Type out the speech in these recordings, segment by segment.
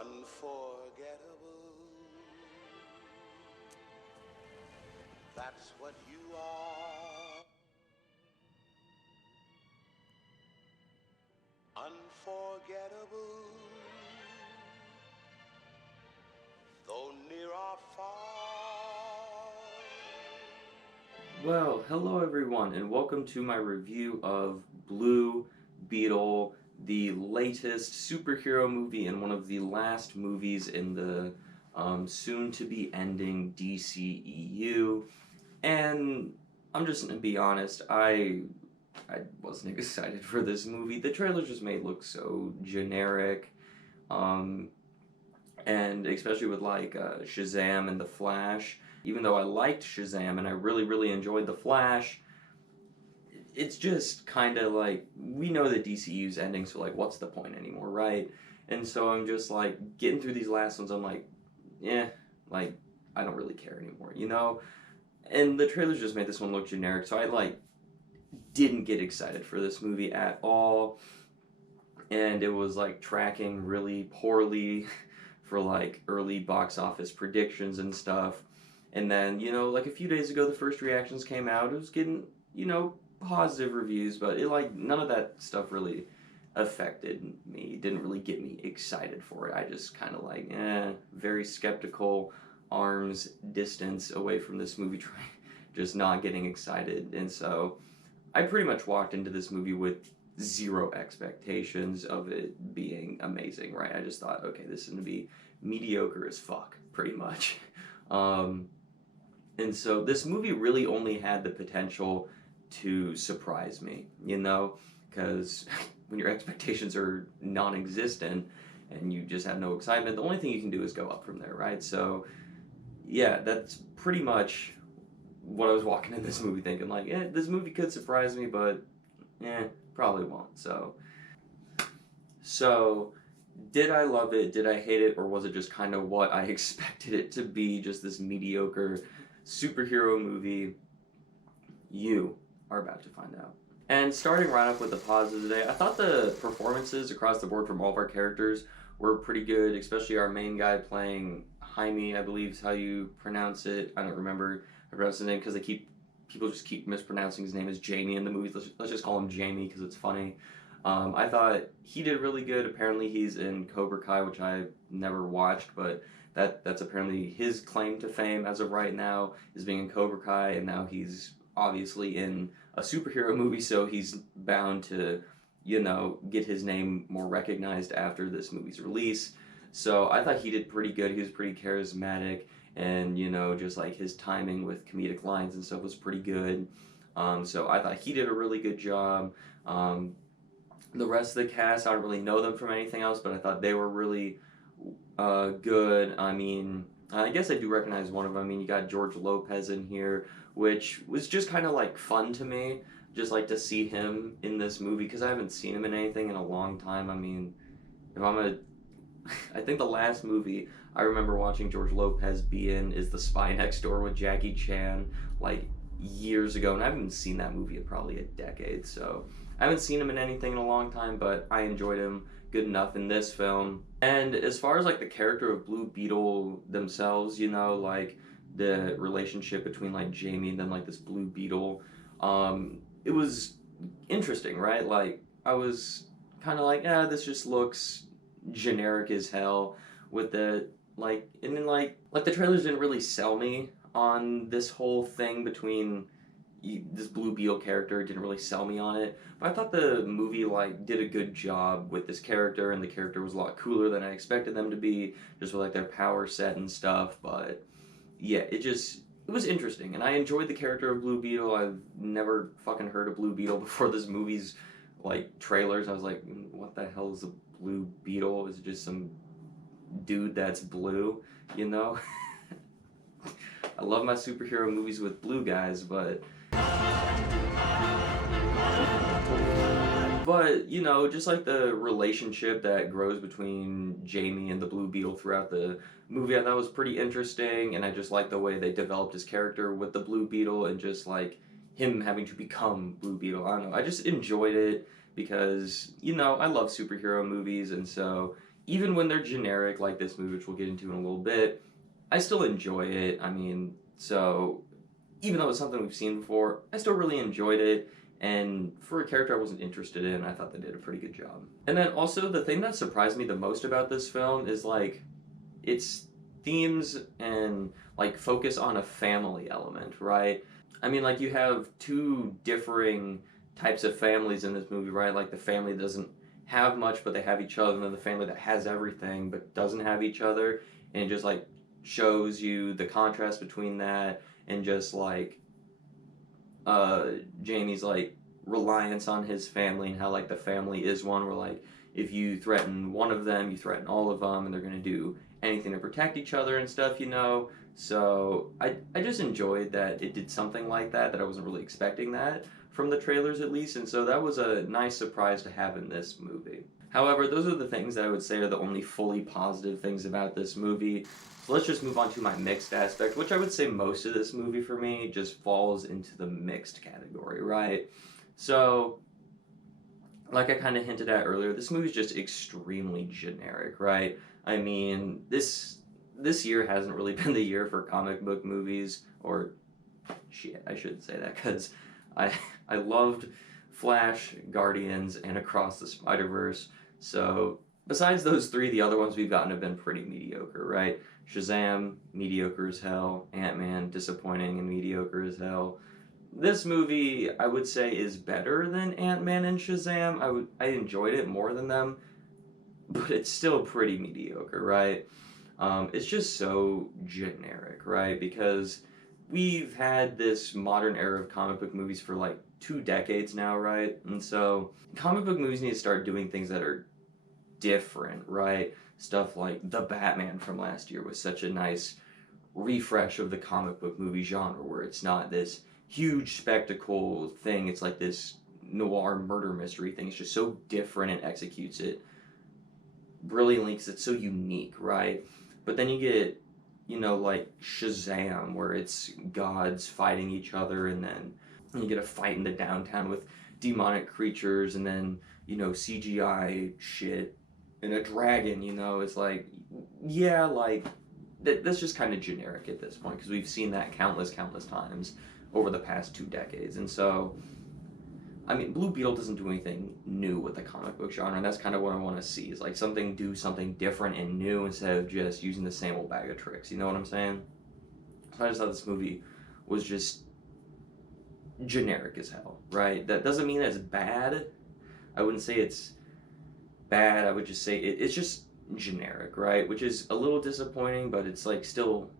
Unforgettable. That's what you are. Unforgettable. Though near or far. Well, hello everyone, and welcome to my review of Blue Beetle, the latest superhero movie and one of the last movies in the soon-to-be ending DCEU. And I'm just gonna be honest, I wasn't excited for this movie. The trailer just made it look so generic, um, and especially with Shazam and The Flash. Even though I liked Shazam and I really enjoyed The Flash, it's just kind of like, we know that DCU's ending, so like, what's the point anymore, right? And so I'm just like, getting through these last ones, I'm like, yeah, like, I don't really care anymore, you know? And the trailers just made this one look generic, so I like, didn't get excited for this movie at all. And it was like tracking really poorly for like early box office predictions and stuff. And then, like a few days ago, the first reactions came out. It was getting, positive reviews, but it like none of that stuff really affected me. It didn't really get me excited for it. I just kind of like, very skeptical, arms distance away from this movie, trying, just not getting excited. And so I pretty much walked into this movie with zero expectations of it being amazing, right? I just thought, okay, this is gonna be mediocre as fuck, pretty much. Um, and so this movie really only had the potential to surprise me, because when your expectations are non existent and you just have no excitement, the only thing you can do is go up from there, right? So, yeah, that's pretty much what I was walking in this movie thinking, like, this movie could surprise me, but probably won't. So, did I love it? Did I hate it? Or was it just kind of what I expected it to be? Just this mediocre superhero movie? You are about to find out. And starting right off with the positives today, I thought the performances across the board from all of our characters were pretty good, especially our main guy playing Jaime, I believe is how you pronounce it. I don't remember how to pronounce his name because people just keep mispronouncing his name as Jamie in the movies. Let's just call him Jamie because it's funny. I thought he did really good. Apparently, he's in Cobra Kai, which I've never watched, but that's apparently his claim to fame as of right now, is being in Cobra Kai, and now he's obviously in a superhero movie, so he's bound to, get his name more recognized after this movie's release. So I thought he did pretty good. He was pretty charismatic, and just like his timing with comedic lines and stuff was pretty good. So I thought he did a really good job. The rest of the cast, I don't really know them from anything else, but I thought they were really good. I mean, I guess I do recognize one of them. I mean, you got George Lopez in here, which was just kind of like fun to me, just like to see him in this movie because I haven't seen him in anything in a long time. I mean, if I'm a, I think the last movie I remember watching George Lopez be in is The Spy Next Door with Jackie Chan, like years ago, and I haven't seen that movie in probably a decade. So I haven't seen him in anything in a long time, but I enjoyed him good enough in this film. And as far as like the character of Blue Beetle themselves, like the relationship between like Jamie and then like this Blue Beetle, it was interesting, right? Like I was kind of like, this just looks generic as hell with the like, and then like the trailers didn't really sell me on this whole thing between this Blue Beetle character. Didn't really sell me on it, but I thought the movie like did a good job with this character, and the character was a lot cooler than I expected them to be, just with like their power set and stuff. But yeah, it was interesting, and I enjoyed the character of Blue Beetle. I've never fucking heard of Blue Beetle before this movie's like trailers. I was like, what the hell is a Blue Beetle? Is it just some dude that's blue? You know. I love my superhero movies with blue guys, but just like the relationship that grows between Jamie and the Blue Beetle throughout the movie, I thought was pretty interesting, and I just like the way they developed his character with the Blue Beetle and just like him having to become Blue Beetle. I don't know, I just enjoyed it because, I love superhero movies, and so even when they're generic like this movie, which we'll get into in a little bit, I still enjoy it. I mean, so even though it's something we've seen before, I still really enjoyed it. And for a character I wasn't interested in, I thought they did a pretty good job. And then also, the thing that surprised me the most about this film is like its themes and like focus on a family element, right? I mean, like you have two differing types of families in this movie, right? Like the family that doesn't have much but they have each other, and then the family that has everything but doesn't have each other, and it just like shows you the contrast between that and just like Jamie's like reliance on his family, and how like the family is one where like if you threaten one of them, you threaten all of them, and they're gonna do anything to protect each other and stuff, you know. So I just enjoyed that it did something like that I wasn't really expecting that from the trailers at least, and so that was a nice surprise to have in this movie. However, those are the things that I would say are the only fully positive things about this movie. So let's just move on to my mixed aspect, which I would say most of this movie for me just falls into the mixed category, right? So, like I kind of hinted at earlier, this movie is just extremely generic, right? I mean, this year hasn't really been the year for comic book movies, or shit, I shouldn't say that because I loved Flash, Guardians, and Across the Spider-Verse. So besides those three, the other ones we've gotten have been pretty mediocre, right? Shazam, mediocre as hell. Ant-Man, disappointing and mediocre as hell. This movie, I would say, is better than Ant-Man and Shazam. I enjoyed it more than them, but it's still pretty mediocre, right? It's just so generic, right? Because we've had this modern era of comic book movies for like 2 decades now, right? And so comic book movies need to start doing things that are different, right? Stuff like The Batman from last year was such a nice refresh of the comic book movie genre, where it's not this huge spectacle thing, it's like this noir murder mystery thing. It's just so different and executes it brilliantly because it's so unique, right? But then you get, you know, like Shazam, where it's gods fighting each other, and then you get a fight in the downtown with demonic creatures, and then, you know, CGI shit, and a dragon, you know. It's like, yeah, like, that's just kind of generic at this point, because we've seen that countless times over the past 2 decades. And so, I mean, Blue Beetle doesn't do anything new with the comic book genre, and that's kind of what I want to see, is like do something different and new instead of just using the same old bag of tricks, you know what I'm saying? So I just thought this movie was just generic as hell, right? That doesn't mean it's bad. I wouldn't say it's bad, I would just say it's just generic, right? Which is a little disappointing, but it's like still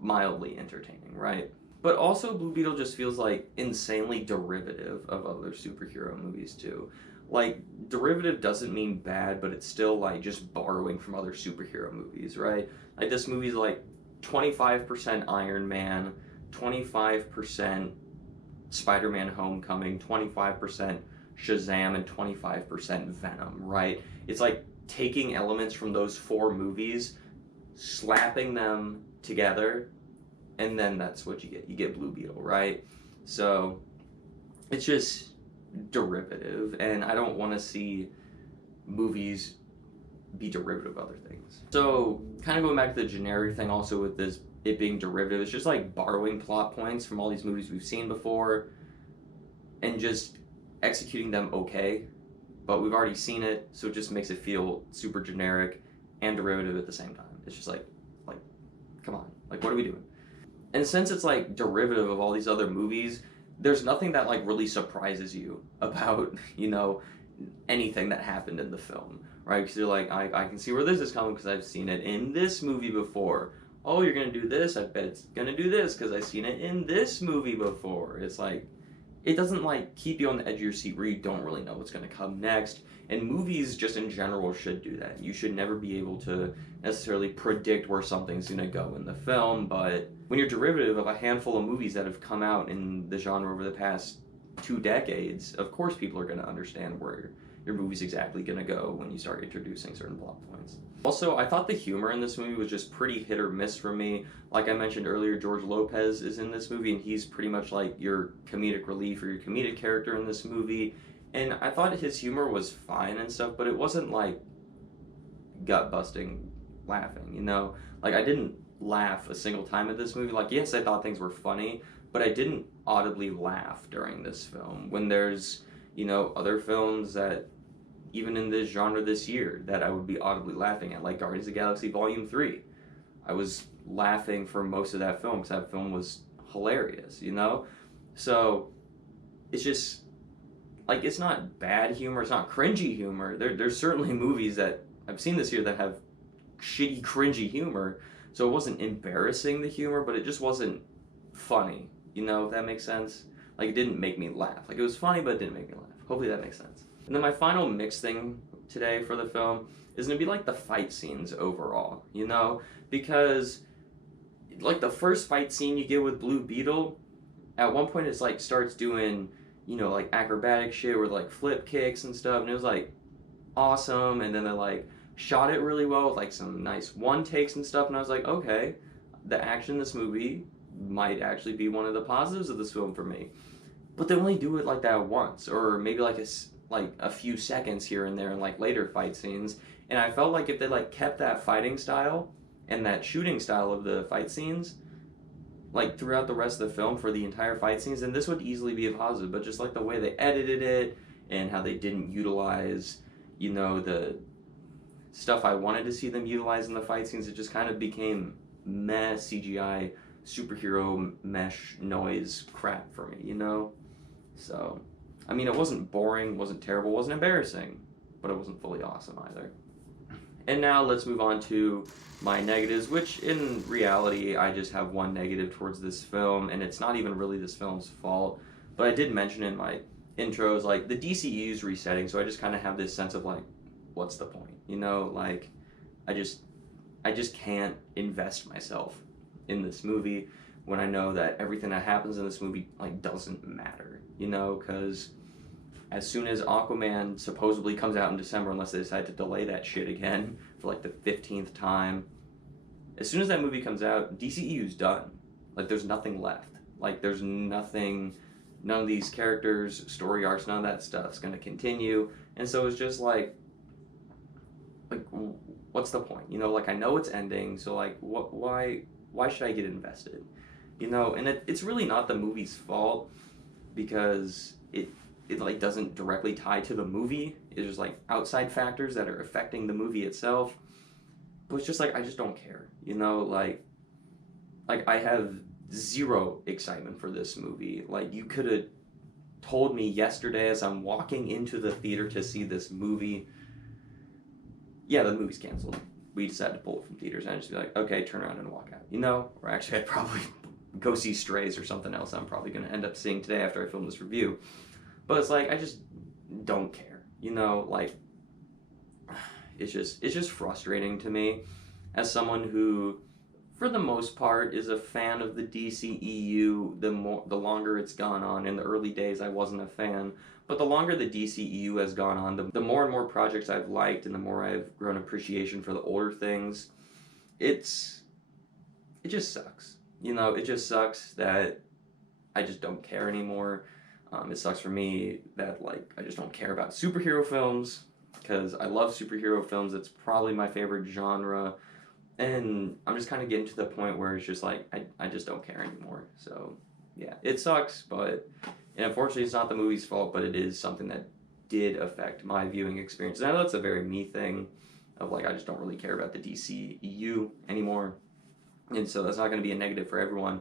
mildly entertaining, right? But also, Blue Beetle just feels like insanely derivative of other superhero movies too. Like, derivative doesn't mean bad, but it's still like just borrowing from other superhero movies, right? Like, this movie's like 25% Iron Man, 25% Spider-Man Homecoming, 25% Shazam, and 25% Venom, right? It's like taking elements from those 4 movies, slapping them together, and then that's what you get. You get Blue Beetle, right? So it's just derivative, and I don't want to see movies be derivative of other things. So kind of going back to the generic thing also with this, it being derivative, it's just like borrowing plot points from all these movies we've seen before and just executing them okay, but we've already seen it, so it just makes it feel super generic and derivative at the same time. It's just like, come on, like, what are we doing? And since it's like derivative of all these other movies, there's nothing that like really surprises you about, you know, anything that happened in the film, right? Because you're like, I can see where this is coming because I've seen it in this movie before. Oh, you're gonna do this? I bet it's gonna do this because I've seen it in this movie before. It's like, it doesn't like keep you on the edge of your seat where you don't really know what's gonna come next. And movies just in general should do that. You should never be able to necessarily predict where something's gonna go in the film, but when you're derivative of a handful of movies that have come out in the genre over the past 2 decades, of course people are gonna understand where your movie's exactly gonna go when you start introducing certain plot points. Also, I thought the humor in this movie was just pretty hit or miss for me. Like I mentioned earlier, George Lopez is in this movie, and he's pretty much like your comedic relief or your comedic character in this movie. And I thought his humor was fine and stuff, but it wasn't like gut busting laughing, you know? Like, I didn't laugh a single time at this movie. Like, yes, I thought things were funny, but I didn't audibly laugh during this film. When there's, you know, other films that, even in this genre this year, that I would be audibly laughing at, like Guardians of the Galaxy Volume 3. I was laughing for most of that film because that film was hilarious, you know? So, it's just, like, it's not bad humor, it's not cringy humor. There's certainly movies that I've seen this year that have shitty, cringy humor, so it wasn't embarrassing, the humor, but it just wasn't funny, you know, if that makes sense? Like, it didn't make me laugh. Like, it was funny, but it didn't make me laugh. Hopefully that makes sense. And then my final mixed thing today for the film is going to be, like, the fight scenes overall, you know? Because, like, the first fight scene you get with Blue Beetle, at one point it's, like, starts doing, you know, like, acrobatic shit with, like, flip kicks and stuff, and it was, like, awesome, and then they, like, shot it really well with, like, some nice one takes and stuff, and I was like, okay, the action in this movie might actually be one of the positives of this film for me. But they only do it like that once, or maybe like a few seconds here and there in, like, later fight scenes, and I felt like if they, like, kept that fighting style and that shooting style of the fight scenes, like, throughout the rest of the film for the entire fight scenes, then this would easily be a positive. But just, like, the way they edited it and how they didn't utilize, you know, the stuff I wanted to see them utilize in the fight scenes, it just kind of became meh CGI superhero mesh noise crap for me, you know? So, I mean, it wasn't boring, wasn't terrible, wasn't embarrassing, but it wasn't fully awesome either. And now let's move on to my negatives, which in reality I just have one negative towards this film, and it's not even really this film's fault, but I did mention in my intros, like, the DCEU is resetting, so I just kind of have this sense of, like, what's the point, you know? Like, I just can't invest myself in this movie when I know that everything that happens in this movie, like, doesn't matter, you know? Because as soon as Aquaman supposedly comes out in December, unless they decide to delay that shit again for, like, the 15th time, as soon as that movie comes out, DCEU's done. Like, there's nothing left. Like, there's nothing, none of these characters, story arcs, none of that stuff's gonna continue, and so it's just like, what's the point? You know, like, I know it's ending, so, like, why should I get invested? You know, and it's really not the movie's fault, because it like doesn't directly tie to the movie. It's just, like, outside factors that are affecting the movie itself. But it's just like, I just don't care, you know? Like I have zero excitement for this movie. Like, you could have told me yesterday as I'm walking into the theater to see this movie, yeah, the movie's canceled, we decided to pull it from theaters, and I'd just be like, okay, turn around and walk out, you know? Or actually, I'd probably go see Strays or something else I'm probably going to end up seeing today after I film this review. But it's like, I just don't care, you know? Like, it's just frustrating to me as someone who, for the most part, is a fan of the DCEU. The longer it's gone on. In the early days, I wasn't a fan, but the longer the DCEU has gone on, the more and more projects I've liked, and the more I've grown appreciation for the older things. It just sucks, you know. It just sucks that I just don't care anymore. It sucks for me that, like, I just don't care about superhero films, because I love superhero films. It's probably my favorite genre. And I'm just kind of getting to the point where it's just like, I just don't care anymore. So, yeah, it sucks, but, and unfortunately it's not the movie's fault, but it is something that did affect my viewing experience. And I know that's a very me thing of, like, I just don't really care about the DCEU anymore. And so that's not going to be a negative for everyone,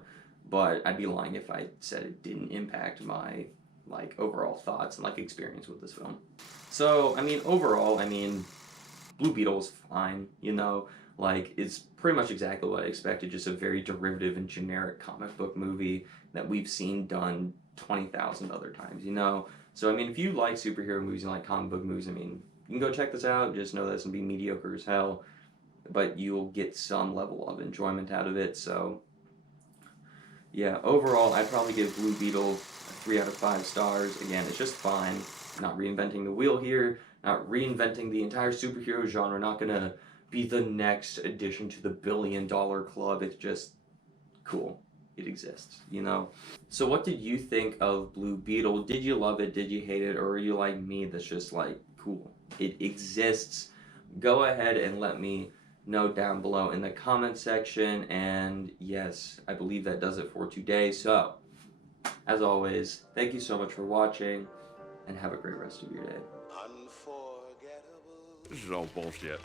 but I'd be lying if I said it didn't impact my, like, overall thoughts and, like, experience with this film. So, I mean, overall, I mean, Blue Beetle is fine, you know? Like, it's pretty much exactly what I expected, just a very derivative and generic comic book movie that we've seen done 20,000 other times, you know? So, I mean, if you like superhero movies and like comic book movies, I mean, you can go check this out. Just know that it's going to be mediocre as hell, but you'll get some level of enjoyment out of it. So, yeah, overall, I'd probably give Blue Beetle a 3 out of 5 stars. Again, it's just fine. Not reinventing the wheel here, not reinventing the entire superhero genre, not going to be the next addition to the $1 billion club. It's just cool. It exists, you know? So what did you think of Blue Beetle? Did you love it? Did you hate it? Or are you like me that's just like, cool, it exists, go ahead and let me know down below in the comment section. And yes, I believe that does it for today. So, as always, thank you so much for watching, and have a great rest of your day. Unforgettable. This is all bullshit.